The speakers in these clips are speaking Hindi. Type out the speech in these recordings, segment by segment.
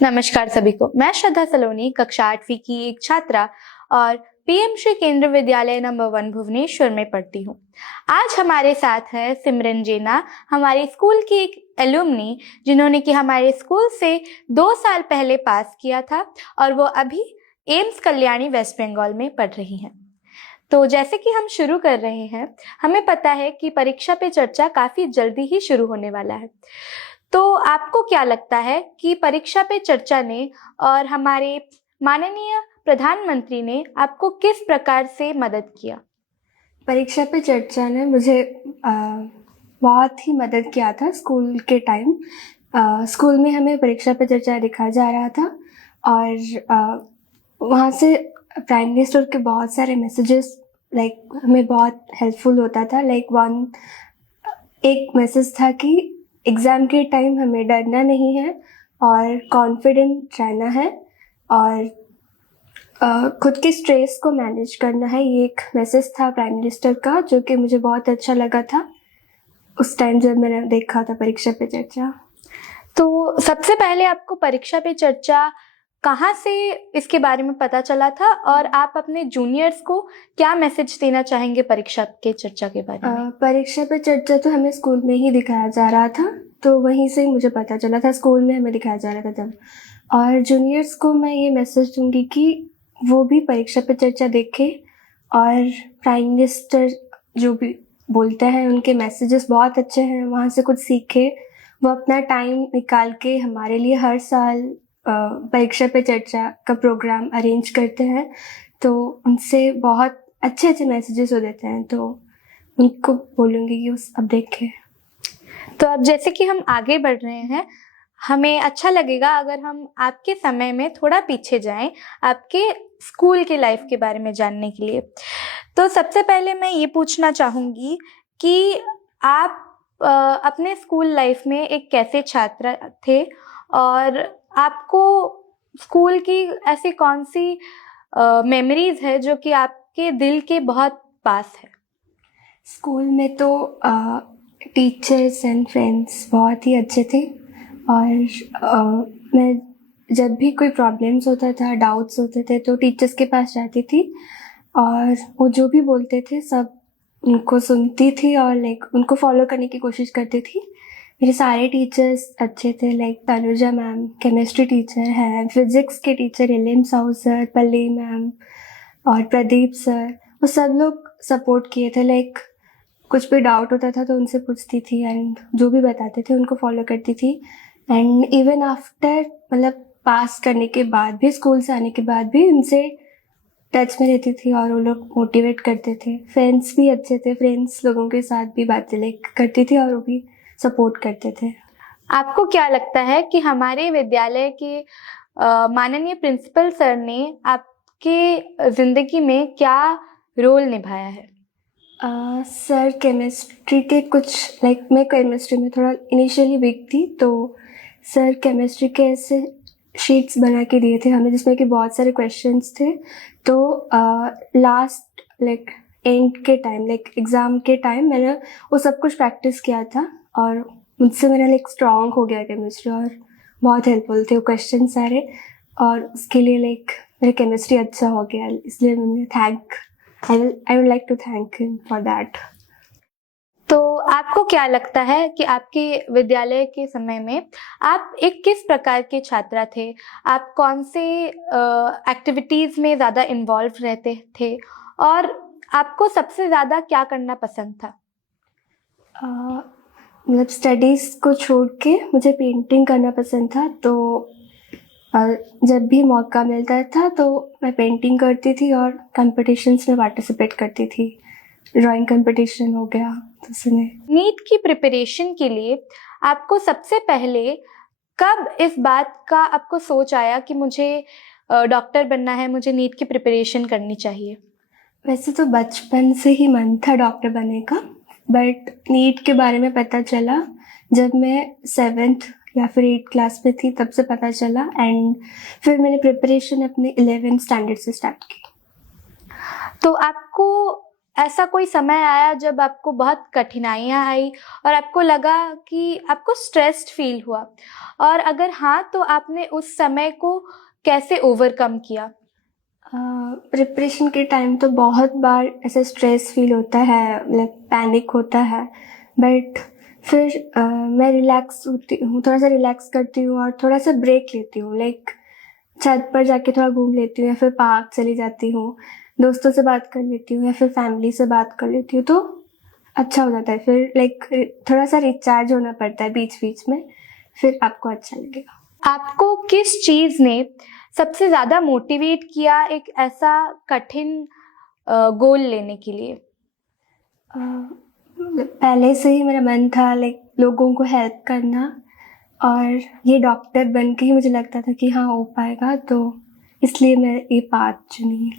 नमस्कार सभी को। मैं श्रद्धा सलोनी कक्षा 8वीं की एक छात्रा और पीएम श्री केंद्रीय विद्यालय नंबर 1 भुवनेश्वर में पढ़ती हूँ। आज हमारे साथ है सिमरन जेना, हमारे स्कूल की एक एलुमनी जिन्होंने कि हमारे स्कूल से 2 साल पहले पास किया था और वो अभी एम्स कल्याणी वेस्ट बंगाल में पढ़ रही हैं। तो जैसे कि हम शुरू कर रहे हैं, हमें पता है कि परीक्षा पे चर्चा काफ़ी जल्दी ही शुरू होने वाला है। तो आपको क्या लगता है कि परीक्षा पे चर्चा ने और हमारे माननीय प्रधानमंत्री ने आपको किस प्रकार से मदद किया? परीक्षा पे चर्चा ने मुझे बहुत ही मदद किया था स्कूल के टाइम। स्कूल में हमें परीक्षा पे चर्चा दिखाया जा रहा था और वहाँ से प्राइम मिनिस्टर के बहुत सारे मैसेजेस हमें बहुत हेल्पफुल होता था। एक मैसेज था कि एग्ज़ाम के टाइम हमें डरना नहीं है और कॉन्फिडेंट रहना है और खुद के स्ट्रेस को मैनेज करना है। ये एक मैसेज था प्राइम मिनिस्टर का जो कि मुझे बहुत अच्छा लगा था उस टाइम जब मैंने देखा था परीक्षा पे चर्चा। तो सबसे पहले आपको परीक्षा पे चर्चा कहाँ से इसके बारे में पता चला था और आप अपने जूनियर्स को क्या मैसेज देना चाहेंगे परीक्षा के चर्चा के बारे में? परीक्षा पे चर्चा तो हमें स्कूल में ही दिखाया जा रहा था, तो वहीं से ही मुझे पता चला था। स्कूल में हमें दिखाया जा रहा था तब। और जूनियर्स को मैं ये मैसेज दूंगी कि वो भी परीक्षा पे चर्चा देखें और प्राइम मिनिस्टर जो भी बोलते हैं उनके मैसेजेस बहुत अच्छे हैं, वहाँ से कुछ सीखें। वो अपना टाइम निकाल के हमारे लिए हर साल परीक्षा पे चर्चा का प्रोग्राम अरेंज करते हैं, तो उनसे बहुत अच्छे अच्छे मैसेजेस हो देते हैं, तो उनको बोलूँगी कि अब देखें। तो अब जैसे कि हम आगे बढ़ रहे हैं, हमें अच्छा लगेगा अगर हम आपके समय में थोड़ा पीछे जाएं, आपके स्कूल के लाइफ के बारे में जानने के लिए। तो सबसे पहले मैं ये पूछना चाहूँगी कि आप अपने स्कूल लाइफ में एक कैसे छात्र थे और आपको स्कूल की ऐसी कौन सी मेमोरीज है जो कि आपके दिल के बहुत पास है? स्कूल में तो टीचर्स एंड फ्रेंड्स बहुत ही अच्छे थे और मैं जब भी कोई प्रॉब्लम्स होता था, डाउट्स होते थे, तो टीचर्स के पास जाती थी और वो जो भी बोलते थे सब उनको सुनती थी और उनको फॉलो करने की कोशिश करती थी। मेरे सारे टीचर्स अच्छे थे, तनुजा मैम केमिस्ट्री टीचर हैं, फिज़िक्स के teacher एलिम Sahu sir, Pallavi ma'am और प्रदीप सर, वो सब लोग सपोर्ट किए थे। कुछ भी डाउट होता था तो उनसे पूछती थी एंड जो भी बताते थे उनको फॉलो करती थी। एंड इवन आफ्टर पास करने के बाद भी, स्कूल से आने के बाद भी उनसे टच में रहती थी और वो लोग मोटिवेट करते थे। फ्रेंड्स भी अच्छे थे, फ्रेंड्स लोगों के साथ भी बातें करती थी और वो भी सपोर्ट करते थे। आपको क्या लगता है कि हमारे विद्यालय के माननीय प्रिंसिपल सर ने आपके ज़िंदगी में क्या रोल निभाया है? सर केमिस्ट्री के कुछ मैं केमिस्ट्री में थोड़ा इनिशियली वीक थी, तो सर केमिस्ट्री के ऐसे शीट्स बना के दिए थे हमें जिसमें कि बहुत सारे क्वेश्चंस थे। तो लास्ट एंड के टाइम एग्ज़ाम के टाइम मैंने वो सब कुछ प्रैक्टिस किया था और मुझसे मेरा स्ट्रॉन्ग हो गया केमिस्ट्री और बहुत हेल्पफुल थे वो क्वेश्चन सारे, और उसके लिए मेरा केमिस्ट्री अच्छा हो गया, इसलिए मैंने I would like to thank him for that. तो आपको क्या लगता है कि आपके विद्यालय के समय में आप एक किस प्रकार के छात्रा थे? आप कौन से एक्टिविटीज़ में ज़्यादा इन्वॉल्व रहते थे और आपको सबसे ज़्यादा क्या करना पसंद था? स्टडीज़ को छोड़ के मुझे पेंटिंग करना पसंद था, तो जब भी मौका मिलता था तो मैं पेंटिंग करती थी और कंपटीशंस में पार्टिसिपेट करती थी। ड्राइंग कंपटीशन हो गया तो उसमें। नीट की प्रिपरेशन के लिए आपको सबसे पहले कब इस बात का आपको सोच आया कि मुझे डॉक्टर बनना है, मुझे नीट की प्रिपरेशन करनी चाहिए? वैसे तो बचपन से ही मन था डॉक्टर बनने का, बट नीट के बारे में पता चला जब मैं 7th या फिर 8th क्लास में थी, तब से पता चला एंड फिर मैंने प्रिपरेशन अपने 11th स्टैंडर्ड से स्टार्ट की। तो आपको ऐसा कोई समय आया जब आपको बहुत कठिनाइयाँ आई और आपको लगा कि आपको स्ट्रेस्ड फील हुआ, और अगर हाँ तो आपने उस समय को कैसे ओवरकम किया? प्रिपरेशन के टाइम तो बहुत बार ऐसे स्ट्रेस फील होता है, लाइक पैनिक होता है, बट फिर मैं रिलैक्स होती हूँ, थोड़ा सा रिलैक्स करती हूँ और थोड़ा सा ब्रेक लेती हूँ, लाइक छत पर जाके थोड़ा घूम लेती हूँ या फिर पार्क चली जाती हूँ, दोस्तों से बात कर लेती हूँ या फिर फैमिली से बात कर लेती हूँ, तो अच्छा हो जाता है। फिर लाइक थोड़ा सा रिचार्ज होना पड़ता है बीच बीच में, फिर आपको अच्छा लगेगा। आपको किस चीज़ ने सबसे ज़्यादा मोटिवेट किया एक ऐसा कठिन गोल लेने के लिए? पहले से ही मेरा मन था लाइक लोगों को हेल्प करना, और ये डॉक्टर बन के ही मुझे लगता था कि हाँ हो पाएगा, तो इसलिए मैं ये पाथ चुनी।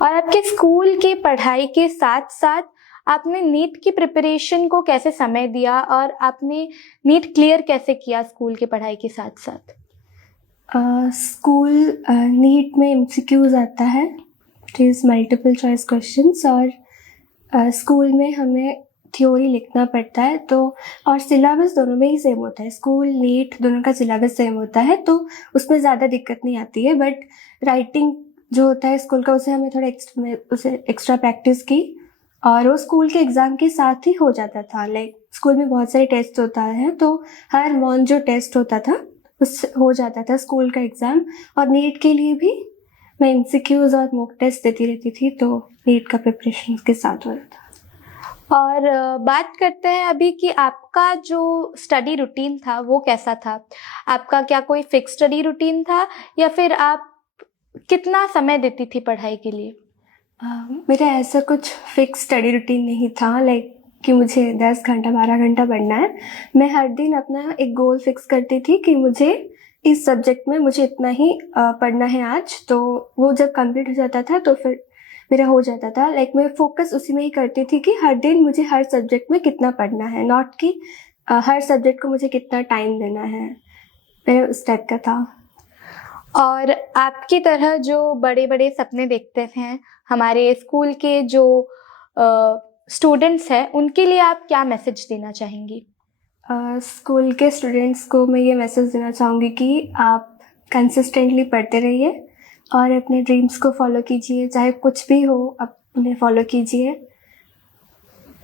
और आपके स्कूल की पढ़ाई के साथ साथ आपने नीट की प्रिपरेशन को कैसे समय दिया, और आपने नीट क्लियर कैसे किया स्कूल की पढ़ाई के साथ साथ? स्कूल नीट में एमसीक्यूज आता है, it is multiple choice questions, और स्कूल में हमें थ्योरी लिखना पड़ता है, तो और सिलेबस दोनों में ही सेम होता है, स्कूल नीट दोनों का सिलेबस सेम होता है, तो उसमें ज़्यादा दिक्कत नहीं आती है। बट राइटिंग जो होता है स्कूल का, उसे हमें थोड़ा एक्स्ट्रा प्रैक्टिस की, और वो स्कूल के एग्ज़ाम के साथ ही हो जाता था। लाइक स्कूल में बहुत सारे टेस्ट होता है, तो हर मॉन्थ जो टेस्ट होता था उससे हो जाता था स्कूल का एग्ज़ाम। और नीट के लिए भी मैं एमसीक्यूज और मॉक टेस्ट देती रहती थी, तो नीट का प्रिपरेशन उसके साथ हो रहा था। और बात करते हैं अभी कि आपका जो स्टडी रूटीन था वो कैसा था? आपका क्या कोई फिक्स स्टडी रूटीन था, या फिर आप कितना समय देती थी पढ़ाई के लिए? मेरा ऐसा कुछ फिक्स स्टडी रूटीन नहीं था, लाइक कि मुझे 10 घंटा 12 घंटा पढ़ना है। मैं हर दिन अपना एक गोल फिक्स करती थी कि मुझे इस सब्जेक्ट में मुझे इतना ही पढ़ना है आज, तो वो जब कंप्लीट हो जाता था तो फिर मेरा हो जाता था। लाइक मैं फोकस उसी में ही करती थी कि हर दिन मुझे हर सब्जेक्ट में कितना पढ़ना है, नॉट कि हर सब्जेक्ट को मुझे कितना टाइम देना है, मेरा उस टाइप का था। और आपकी तरह जो बड़े बड़े सपने देखते हैं हमारे स्कूल के जो स्टूडेंट्स हैं, उनके लिए आप क्या मैसेज देना चाहेंगी? स्कूल के स्टूडेंट्स को मैं ये मैसेज देना चाहूँगी कि आप कंसिस्टेंटली पढ़ते रहिए और अपने ड्रीम्स को फॉलो कीजिए, चाहे कुछ भी हो आप उन्हें फॉलो कीजिए।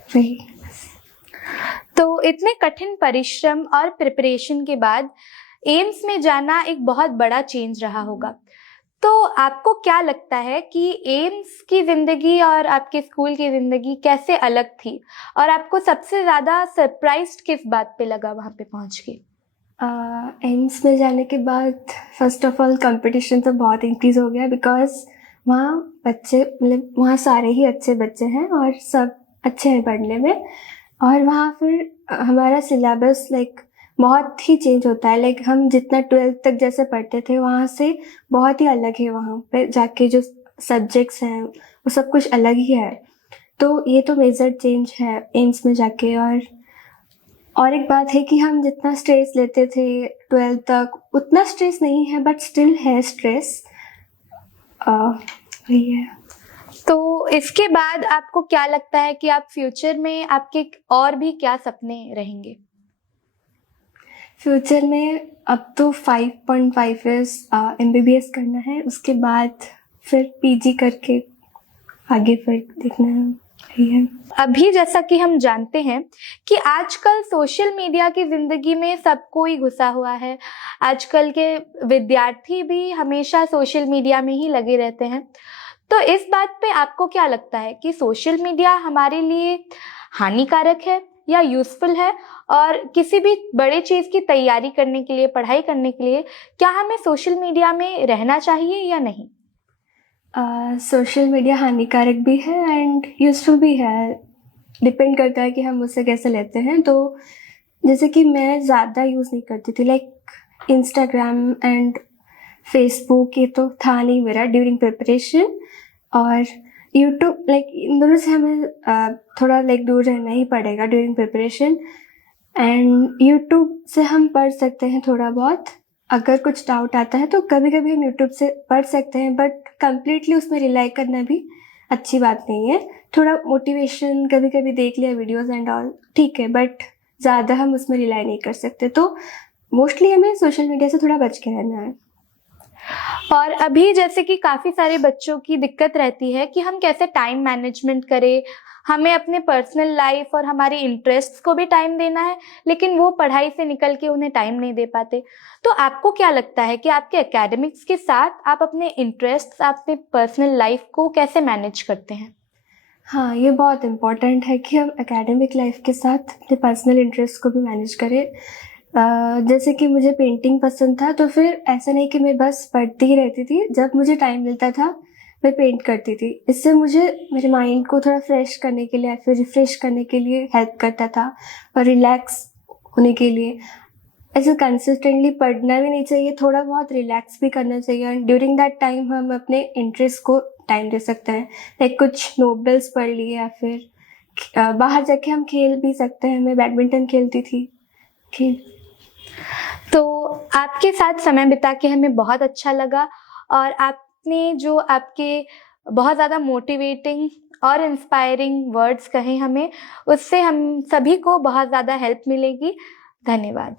वही। तो इतने कठिन परिश्रम और प्रिपरेशन के बाद एम्स में जाना एक बहुत बड़ा चेंज रहा होगा, तो आपको क्या लगता है कि एम्स की ज़िंदगी और आपके स्कूल की ज़िंदगी कैसे अलग थी, और आपको सबसे ज़्यादा सरप्राइज्ड किस बात पे लगा वहाँ पे पहुँच के? एम्स में जाने के बाद फर्स्ट ऑफ ऑल कंपटीशन तो बहुत इंक्रीज़ हो गया, बिकॉज वहाँ बच्चे मतलब वहाँ सारे ही अच्छे बच्चे हैं और सब अच्छे हैं पढ़ने में। और वहाँ फिर हमारा सिलेबस लाइक बहुत ही चेंज होता है, लाइक हम जितना 12th तक जैसे पढ़ते थे वहाँ से बहुत ही अलग है, वहाँ पे जाके जो सब्जेक्ट्स हैं वो सब कुछ अलग ही है। तो ये तो मेजर चेंज है एम्स में जाके। और एक बात है कि हम जितना स्ट्रेस लेते थे 12th तक उतना स्ट्रेस नहीं है, बट स्टिल है स्ट्रेस। वही है। तो इसके बाद आपको क्या लगता है कि आप फ्यूचर में आपके और भी क्या सपने रहेंगे? फ्यूचर में अब तो 5.5 ईयर्स MBBS करना है, उसके बाद फिर PG करके आगे फिर देखना है। अभी जैसा कि हम जानते हैं कि आजकल सोशल मीडिया की ज़िंदगी में सब कोई घुसा हुआ है। आजकल के विद्यार्थी भी हमेशा सोशल मीडिया में ही लगे रहते हैं। तो इस बात पे आपको क्या लगता है कि सोशल मीडिया हमारे लिए हानिकारक है या यूज़फुल है? और किसी भी बड़े चीज़ की तैयारी करने के लिए, पढ़ाई करने के लिए क्या हमें सोशल मीडिया में रहना चाहिए या नहीं? सोशल मीडिया हानिकारक भी है एंड यूज़फुल भी है, डिपेंड करता है कि हम उसे कैसे लेते हैं। तो जैसे कि मैं ज़्यादा यूज़ नहीं करती थी, लाइक इंस्टाग्राम एंड फेसबुक ये तो था नहीं मेरा ड्यूरिंग प्रिपरेशन। और यूट्यूब लाइक इन दोनों से हमें थोड़ा लाइक दूर रहना ही पड़ेगा ड्यूरिंग प्रिपरेशन। एंड यूट्यूब से हम पढ़ सकते हैं थोड़ा बहुत, अगर कुछ डाउट आता है तो कभी कभी हम यूट्यूब से पढ़ सकते हैं, बट कम्प्लीटली उसमें रिलाई करना भी अच्छी बात नहीं है। थोड़ा मोटिवेशन कभी कभी देख लिया वीडियोस एंड ऑल, ठीक है, बट ज़्यादा हम उसमें रिलाई नहीं कर सकते। तो मोस्टली हमें सोशल मीडिया से थोड़ा बच के रहना है। और अभी जैसे कि काफ़ी सारे बच्चों की दिक्कत रहती है कि हम कैसे टाइम मैनेजमेंट करें, हमें अपने पर्सनल लाइफ और हमारे इंटरेस्ट्स को भी टाइम देना है, लेकिन वो पढ़ाई से निकल के उन्हें टाइम नहीं दे पाते। तो आपको क्या लगता है कि आपके एकेडमिक्स के साथ आप अपने इंटरेस्ट्स, अपने पर्सनल लाइफ को कैसे मैनेज करते हैं? हाँ, ये बहुत इम्पोर्टेंट है कि हम एकेडमिक लाइफ के साथ अपने पर्सनल इंटरेस्ट को भी मैनेज करें। जैसे कि मुझे पेंटिंग पसंद था, तो फिर ऐसा नहीं कि मैं बस पढ़ती ही रहती थी। जब मुझे टाइम मिलता था मैं पेंट करती थी। इससे मुझे मेरे माइंड को थोड़ा फ्रेश करने के लिए या फिर रिफ्रेश करने के लिए हेल्प करता था और रिलैक्स होने के लिए। ऐसे कंसिस्टेंटली पढ़ना भी नहीं चाहिए, थोड़ा बहुत रिलैक्स भी करना चाहिए, एंड ड्यूरिंग दैट टाइम हम अपने इंटरेस्ट को टाइम दे सकते हैं। लाइक कुछ नोवेल्स पढ़ लिए या फिर बाहर जाके हम खेल भी सकते हैं। मैं बैडमिंटन खेलती थी। खेल तो आपके साथ समय बिता के हमें बहुत अच्छा लगा, और आपने जो आपके बहुत ज़्यादा मोटिवेटिंग और इंस्पायरिंग वर्ड्स कहे हमें, उससे हम सभी को बहुत ज़्यादा हेल्प मिलेगी। धन्यवाद।